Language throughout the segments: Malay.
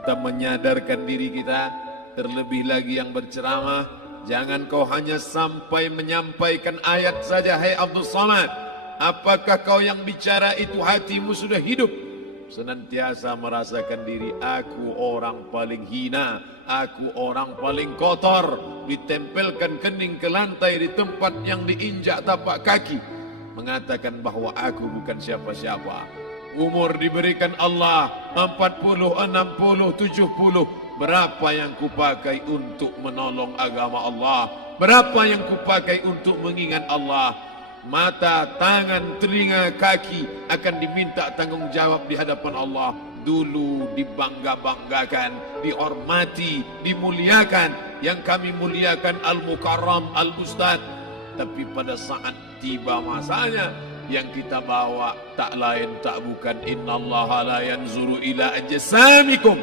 Kita menyadarkan diri kita, terlebih lagi yang berceramah, jangan kau hanya sampai menyampaikan ayat saja. Hai Abdul Samad, apakah kau yang bicara itu hatimu sudah hidup? Senantiasa merasakan diri, aku orang paling hina, aku orang paling kotor, ditempelkan kening ke lantai di tempat yang diinjak tapak kaki, mengatakan bahwa aku bukan siapa-siapa. Umur diberikan Allah 40, 60, 70. Berapa yang kupakai untuk menolong agama Allah? Berapa yang kupakai untuk mengingat Allah? Mata, tangan, telinga, kaki akan diminta tanggung jawab di hadapan Allah. Dulu dibangga-banggakan, dihormati, dimuliakan. Yang kami muliakan Al-Mukarram, Al-Ustadz. Tapi pada saat tiba masanya, yang kita bawa tak lain tak bukan innallaha la yanzuru ila ajsamikum.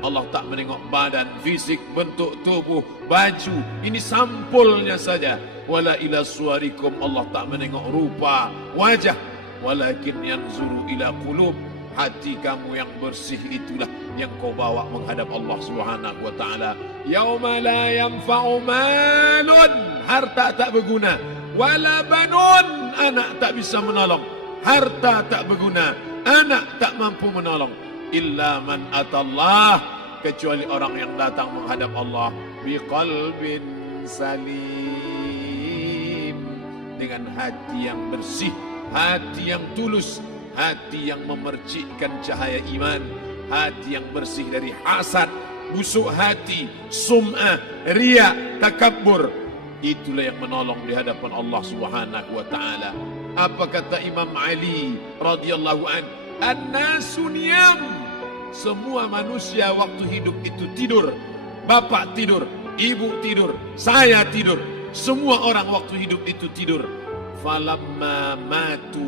Allah tak menengok badan, fisik, bentuk tubuh, baju. Ini sampulnya saja. Wala ila suwarikum, Allah tak menengok rupa, wajah. Walakin yanzuru ila qulub. Hati kamu yang bersih itulah yang kau bawa menghadap Allah Subhanahu wa taala. Yauma la yanfa'u malun, harta tak berguna. Wala banun, anak tak bisa menolong. Harta tak berguna, anak tak mampu menolong. Illa man atallah, kecuali orang yang datang menghadap Allah biqalbin salim, dengan hati yang bersih, hati yang tulus, hati yang memercikkan cahaya iman, hati yang bersih dari hasad, busuk hati, sum'ah, riya, takabbur. Itulah yang menolong di hadapan Allah Subhanahu wa taala. Apa kata Imam Ali radhiyallahu an? An-nasu niyam. Semua manusia waktu hidup itu tidur. Bapak tidur, ibu tidur, saya tidur. Semua orang waktu hidup itu tidur. Falamma matu,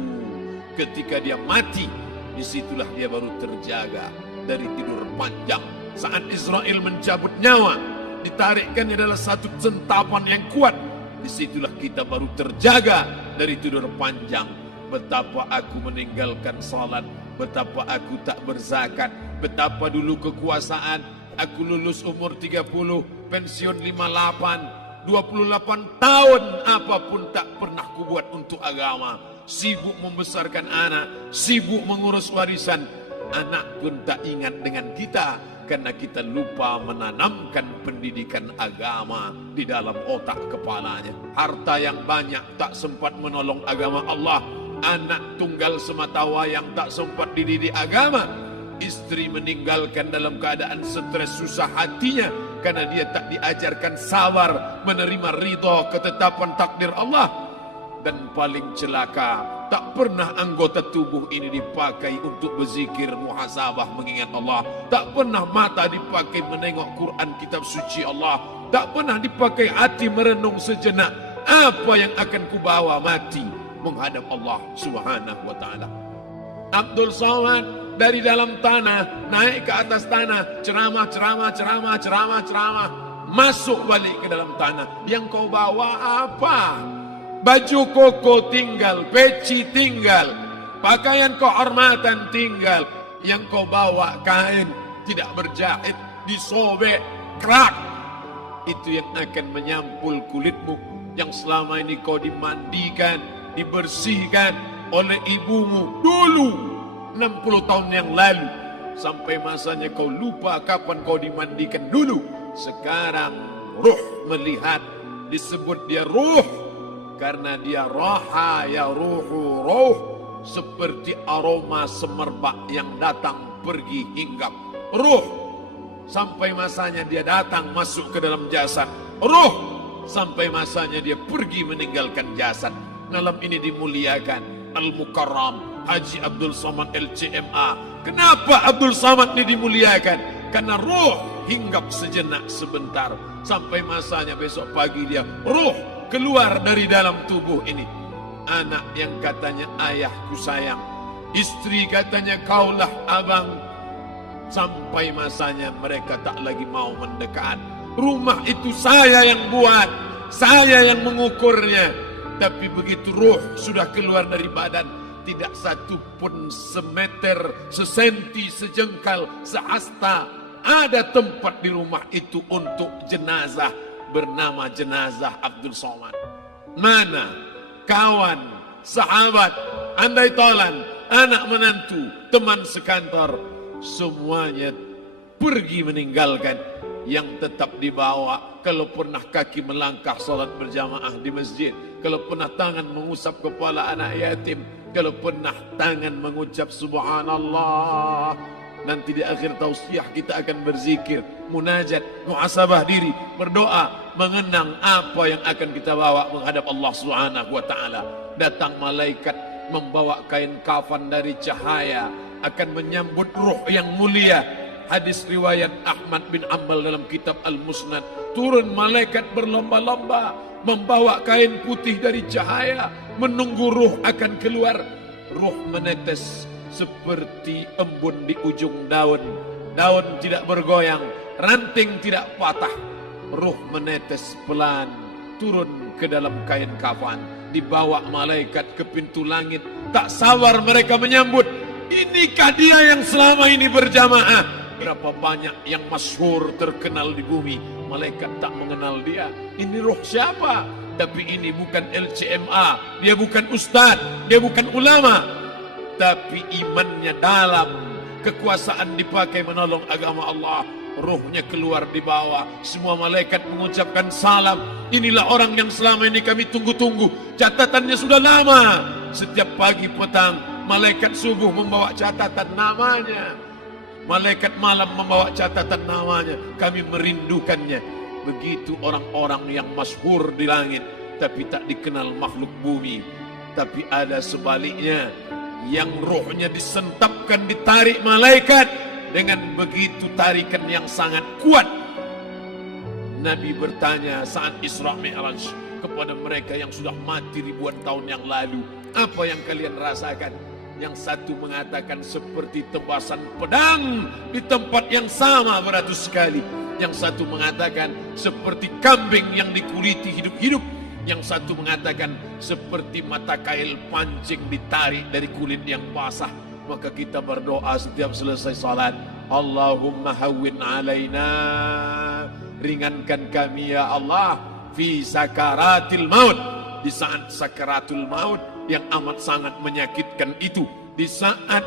ketika dia mati, disitulah dia baru terjaga dari tidur panjang. Saat Israel mencabut nyawa, ditarikkan adalah satu centapan yang kuat. Disitulah kita baru terjaga dari tidur panjang. Betapa aku meninggalkan salat, betapa aku tak berzakat, betapa dulu kekuasaan. Aku lulus umur 30, pensiun 58, 28 tahun apapun tak pernah kubuat untuk agama. Sibuk membesarkan anak, sibuk mengurus warisan. Anak pun tak ingat dengan kita, karena kita lupa menanamkan pendidikan agama di dalam otak kepalanya. Harta yang banyak tak sempat menolong agama Allah. Anak tunggal semata wayang tak sempat dididik agama. Istri meninggalkan dalam keadaan stres susah hatinya, karena dia tak diajarkan sabar menerima ridha ketetapan takdir Allah. Dan paling celaka, tak pernah anggota tubuh ini dipakai untuk berzikir, muhasabah, mengingat Allah. Tak pernah mata dipakai menengok Quran, kitab suci Allah. Tak pernah dipakai hati merenung sejenak. Apa yang akan kubawa mati menghadap Allah Subhanahu wa ta'ala. Abdul Samad dari dalam tanah naik ke atas tanah, ceramah, masuk balik ke dalam tanah. Yang kau bawa apa? Baju koko tinggal, peci tinggal, pakaian kehormatan tinggal. Yang kau bawa kain tidak berjahit, disobek, kerak. Itu yang akan menyampul kulitmu, yang selama ini kau dimandikan, dibersihkan oleh ibumu dulu 60 tahun yang lalu. Sampai masanya kau lupa kapan kau dimandikan dulu. Sekarang ruh melihat, disebut dia ruh karena dia raha ya ruhu ruh, seperti aroma semerbak yang datang pergi hinggap. Ruh sampai masanya dia datang masuk ke dalam jasad. Ruh sampai masanya dia pergi meninggalkan jasad. Malam ini dimuliakan Al-Mukarram Haji Abdul Samad LCMA. Kenapa Abdul Samad ini dimuliakan? Karena ruh hinggap sejenak sebentar, sampai masanya besok pagi dia ruh keluar dari dalam tubuh ini. Anak yang katanya ayahku sayang, istri katanya kaulah abang, sampai masanya mereka tak lagi mau mendekat. Rumah itu saya yang buat, saya yang mengukurnya. Tapi begitu ruh sudah keluar dari badan, tidak satu pun semeter, sesenti, sejengkal, sehasta ada tempat di rumah itu untuk jenazah bernama jenazah Abdul Somad. Mana kawan, sahabat, andai tolan, anak menantu, teman sekantor, semuanya pergi meninggalkan. Yang tetap dibawa, kalau pernah kaki melangkah salat berjamaah di masjid, kalau pernah tangan mengusap kepala anak yatim, kalau pernah tangan mengucap subhanallah. Nanti di akhir tausiah kita akan berzikir, munajat, muhasabah diri, berdoa, mengenang apa yang akan kita bawa menghadap Allah Subhanahu wa taala. Datang malaikat membawa kain kafan dari cahaya, akan menyambut ruh yang mulia. Hadis riwayat Ahmad bin Ambal dalam kitab Al-Musnad, turun malaikat berlomba-lomba membawa kain putih dari cahaya, menunggu ruh akan keluar. Ruh menetes seperti embun di ujung daun. Daun tidak bergoyang, ranting tidak patah. Ruh menetes pelan turun ke dalam kain kafan, dibawa malaikat ke pintu langit. Tak sabar mereka menyambut. Inikah dia yang selama ini berjamaah? Berapa banyak yang masyhur terkenal di bumi, malaikat tak mengenal dia. Ini roh siapa? Tapi ini bukan LCMA, dia bukan ustaz, dia bukan ulama, tapi imannya dalam, kekuasaan dipakai menolong agama Allah. Ruhnya keluar di bawah, semua malaikat mengucapkan salam. Inilah orang yang selama ini kami tunggu-tunggu, catatannya sudah lama. Setiap pagi petang malaikat subuh membawa catatan namanya, malaikat malam membawa catatan namanya. Kami merindukannya. Begitu orang-orang yang masyhur di langit tapi tak dikenal makhluk bumi. Tapi ada sebaliknya, yang rohnya disentapkan, ditarik malaikat dengan begitu tarikan yang sangat kuat. Nabi bertanya saat Isra Mi'raj kepada mereka yang sudah mati ribuan tahun yang lalu, apa yang kalian rasakan? Yang satu mengatakan seperti tebasan pedang di tempat yang sama beratus kali. Yang satu mengatakan seperti kambing yang dikuliti hidup-hidup. Yang satu mengatakan seperti mata kail pancing ditarik dari kulit yang basah. Maka kita berdoa setiap selesai salat, Allahumma hawwin alaina, ringankan kami ya Allah, fi sakaratil maut, di saat sakaratul maut yang amat sangat menyakitkan itu. Di saat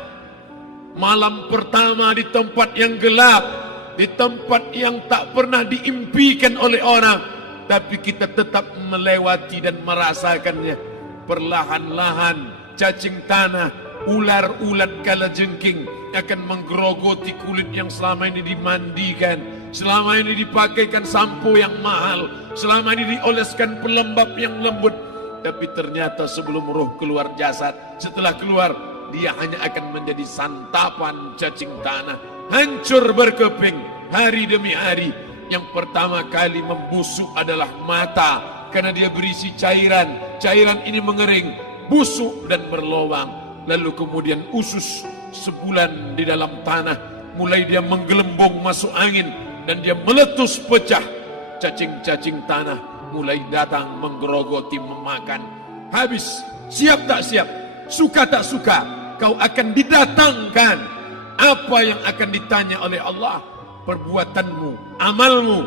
malam pertama di tempat yang gelap, di tempat yang tak pernah diimpikan oleh orang, tapi kita tetap melewati dan merasakannya. Perlahan-lahan cacing tanah, ular-ulat kalajengking akan menggerogoti kulit yang selama ini dimandikan, selama ini dipakaikan sampo yang mahal, selama ini dioleskan pelembab yang lembut. Tapi ternyata sebelum roh keluar jasad, setelah keluar, dia hanya akan menjadi santapan cacing tanah, hancur berkeping hari demi hari. Yang pertama kali membusuk adalah mata, karena dia berisi cairan. Cairan ini mengering, busuk dan berlubang. Lalu kemudian usus sebulan di dalam tanah, mulai dia menggelembung masuk angin dan dia meletus pecah. Cacing-cacing tanah mulai datang menggerogoti, memakan. Habis, siap tak siap, suka tak suka, kau akan didatangkan. Apa yang akan ditanya oleh Allah? Perbuatanmu, amalmu.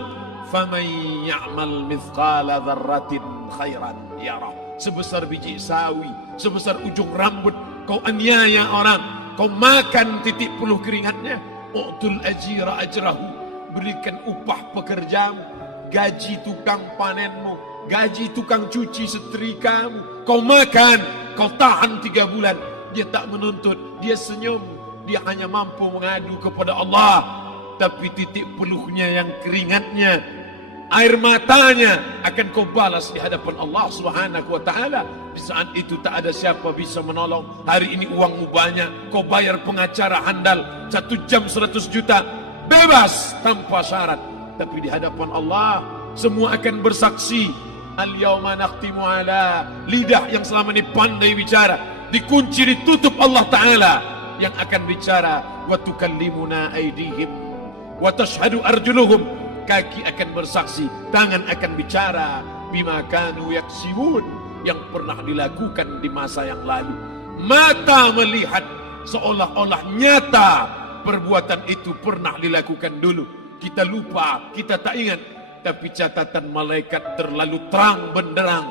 Faman ya'mal mithqala dzarratin khairan yarah. Sebesar biji sawi, sebesar ujung rambut, kau aniaya orang, kau makan titik puluh keringatnya. U'tul ajira ajrahu, berikan upah pekerjamu, gaji tukang panenmu, gaji tukang cuci setrikamu. Kau makan, kau tahan 3 bulan. Dia tak menuntut, dia senyum, dia hanya mampu mengadu kepada Allah. Tapi titik peluhnya yang keringatnya, air matanya akan kau balas di hadapan Allah Subhanahu wa taala. Di saat itu tak ada siapa bisa menolong. Hari ini uangmu banyak, kau bayar pengacara handal 1 jam 100 juta, bebas tanpa syarat. Tapi di hadapan Allah semua akan bersaksi. Al-yawma nakhtimu ala, lidah yang selama ini pandai bicara dikunci, ditutup Allah Ta'ala yang akan bicara. Wa tukallimuna aydihim wa tashhadu arjuluhum, kaki akan bersaksi, tangan akan bicara. Bima kanu yaksibun, yang pernah dilakukan di masa yang lalu. Mata melihat seolah-olah nyata perbuatan itu pernah dilakukan dulu. Kita lupa, kita tak ingat. Tapi catatan malaikat terlalu terang benderang.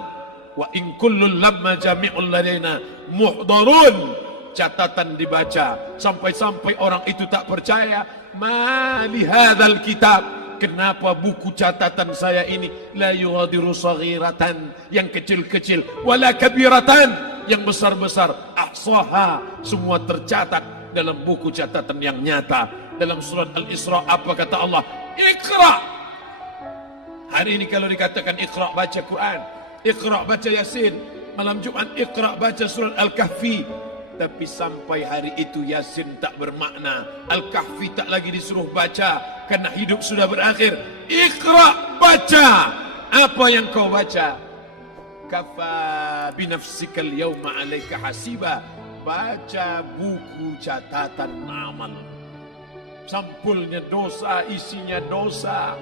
Wa in kullun lamma jami'ul ladaina muhdarun. Catatan dibaca sampai-sampai orang itu tak percaya. Ma li hadzal kitab, kenapa buku catatan saya ini la yughadiru saghiratan, yang kecil-kecil, wala kabiratan, yang besar-besar, ahsaha, semua tercatat dalam buku catatan yang nyata. Dalam surat Al-Isra apa kata Allah? Iqra. Hari ini kalau dikatakan Iqra baca Quran, Iqra baca Yasin, malam Jumat Iqra baca surat Al-Kahfi. Tapi sampai hari itu Yasin tak bermakna, Al-Kahfi tak lagi disuruh baca, karena hidup sudah berakhir. Iqra, baca. Apa yang kau baca? Kafa binafsikal yawma alaika hasiba. Baca buku catatan amal. Sampulnya dosa, isinya dosa.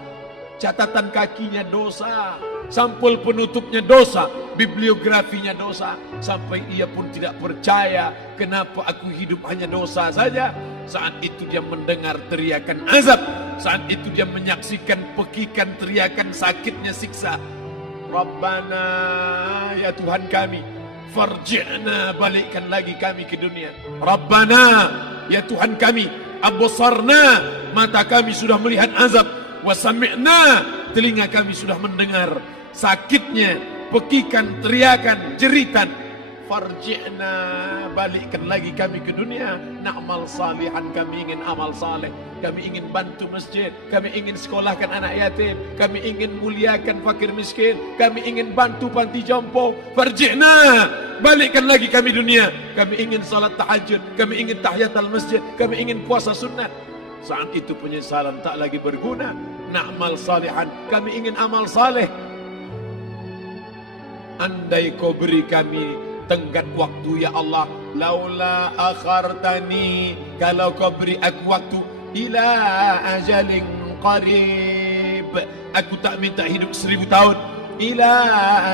Catatan kakinya dosa, sampul penutupnya dosa, bibliografinya dosa. Sampai ia pun tidak percaya, kenapa aku hidup hanya dosa saja. Saat itu dia mendengar teriakan azab, saat itu dia menyaksikan pekikan teriakan sakitnya siksa. Rabbana, ya Tuhan kami, farji'na, balikkan lagi kami ke dunia. Rabbana, ya Tuhan kami, absarna, mata kami sudah melihat azab. Wasami'na, telinga kami sudah mendengar sakitnya, pekikan, teriakan, jeritan. Farji'na, balikkan lagi kami ke dunia. Na'mal salihan, kami ingin amal saleh. Kami ingin bantu masjid, kami ingin sekolahkan anak yatim, kami ingin muliakan fakir miskin, kami ingin bantu panti jompo. Farji'na, balikkan lagi kami dunia. Kami ingin salat tahajud, kami ingin tahiyatul masjid, kami ingin puasa sunat. Saat itu penyesalan tak lagi berguna. Na'mal salihan, kami ingin amal saleh. Andai kau beri kami tenggat waktu ya Allah, laula akhartani, kalau kau beri aku waktu, ila ajalin qarib, aku tak minta hidup 1000 tahun. Ila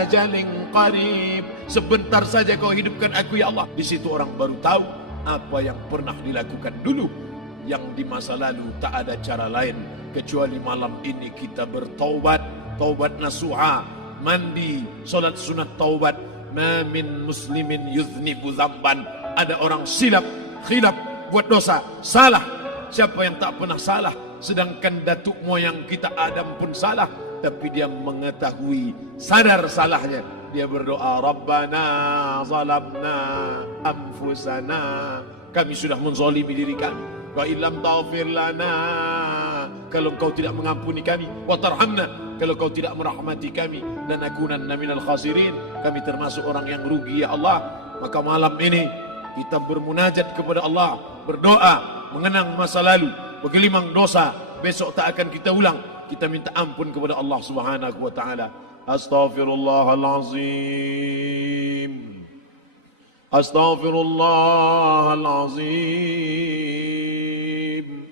ajalin qarib, sebentar saja kau hidupkan aku ya Allah. Di situ orang baru tahu apa yang pernah dilakukan dulu, yang di masa lalu tak ada cara lain kecuali malam ini kita bertaubat, taubat nasuha, mandi, solat sunat taubat. Ma min muslimin yuznibu dzamban, ada orang silap, khilaf, buat dosa, salah. Siapa yang tak pernah salah? Sedangkan datuk moyang kita Adam pun salah, tapi dia mengetahui, sadar salahnya. Dia berdoa, Rabbana zalamna anfusana, kami sudah menzalimi diri kami. Wa illam taghfir lana, kalau kau tidak mengampuni kami, wa tarhamna, kalau kau tidak merahmati kami, dan akunanna minal khasirin, kami termasuk orang yang rugi ya Allah. Maka malam ini kita bermunajat kepada Allah, berdoa, mengenang masa lalu, bergelimang dosa, besok tak akan kita ulang. Kita minta ampun kepada Allah Subhanahu wa taala. Astaghfirullahalazim. Astaghfirullahalazim.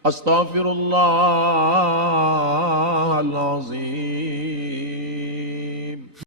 Astaghfirullahalazim.